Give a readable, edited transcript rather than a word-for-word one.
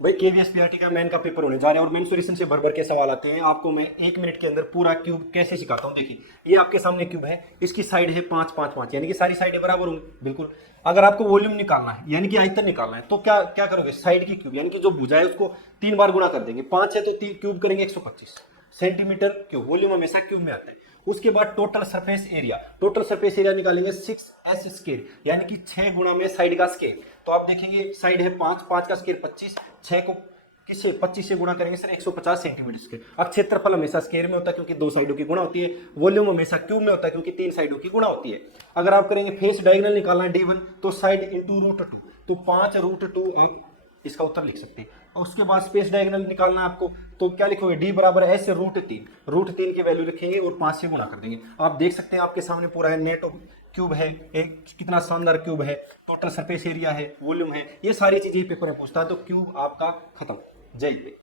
भाई केवीएसपीआरटी का मेन का पेपर होने जा रहा है और मेंसुरेशन से भर भर के सवाल आते हैं। आपको मैं 1 मिनट के अंदर पूरा क्यूब कैसे सिखाता हूँ। देखिए ये आपके सामने क्यूब है, इसकी साइड है 5 5 5, यानी कि सारी साइडें बराबर होंगी बिल्कुल। अगर आपको वॉल्यूम निकालना है यानी कि आयतन निकालना है तो क्या क्या करोगे, साइड की क्यूब यानी कि जो भुजा है उसको 3 बार गुणा कर देंगे। 5 है तो क्यूब करेंगे 125 सेंटीमीटर क्यूब, वॉल्यूम हमेशा क्यूब में आता है। उसके बाद total surface area, total surface area निकालेंगे 6s स्क्वायर यानी कि 6 गुणा में साइड का स्क्वायर। तो आप देखेंगे साइड है 5, 5 का स्क्वायर 25, 6 को किससे 25 से गुणा करेंगे सर 150 सेंटीमीटर स्क्वायर। अब क्षेत्रफल हमेशा स्क्वायर में होता है क्योंकि 2 साइडों की गुणा होती है, वॉल्यूम हमेशा क्यूब में होता है क्योंकि 3 साइडों की गुणा होती है। अगर आप करेंगे फेस डायगोनल निकालना है D1 तो साइड इंटू √2, तो 5√2 आप इसका उत्तर लिख सकते हैं। और उसके बाद स्पेस डायगोनल निकालना है आपको, तो क्या लिखोगे D बराबर है ऐसे √3 की वैल्यू रखेंगे और 5 से गुणा कर देंगे। आप देख सकते हैं आपके सामने पूरा है, नेट क्यूब है, एक कितना शानदार क्यूब है, टोटल सरफेस एरिया है, वॉल्यूम है, ये सारी चीजें पेपर में पूछता है। तो क्यूब आपका खत्म। जय हिंद।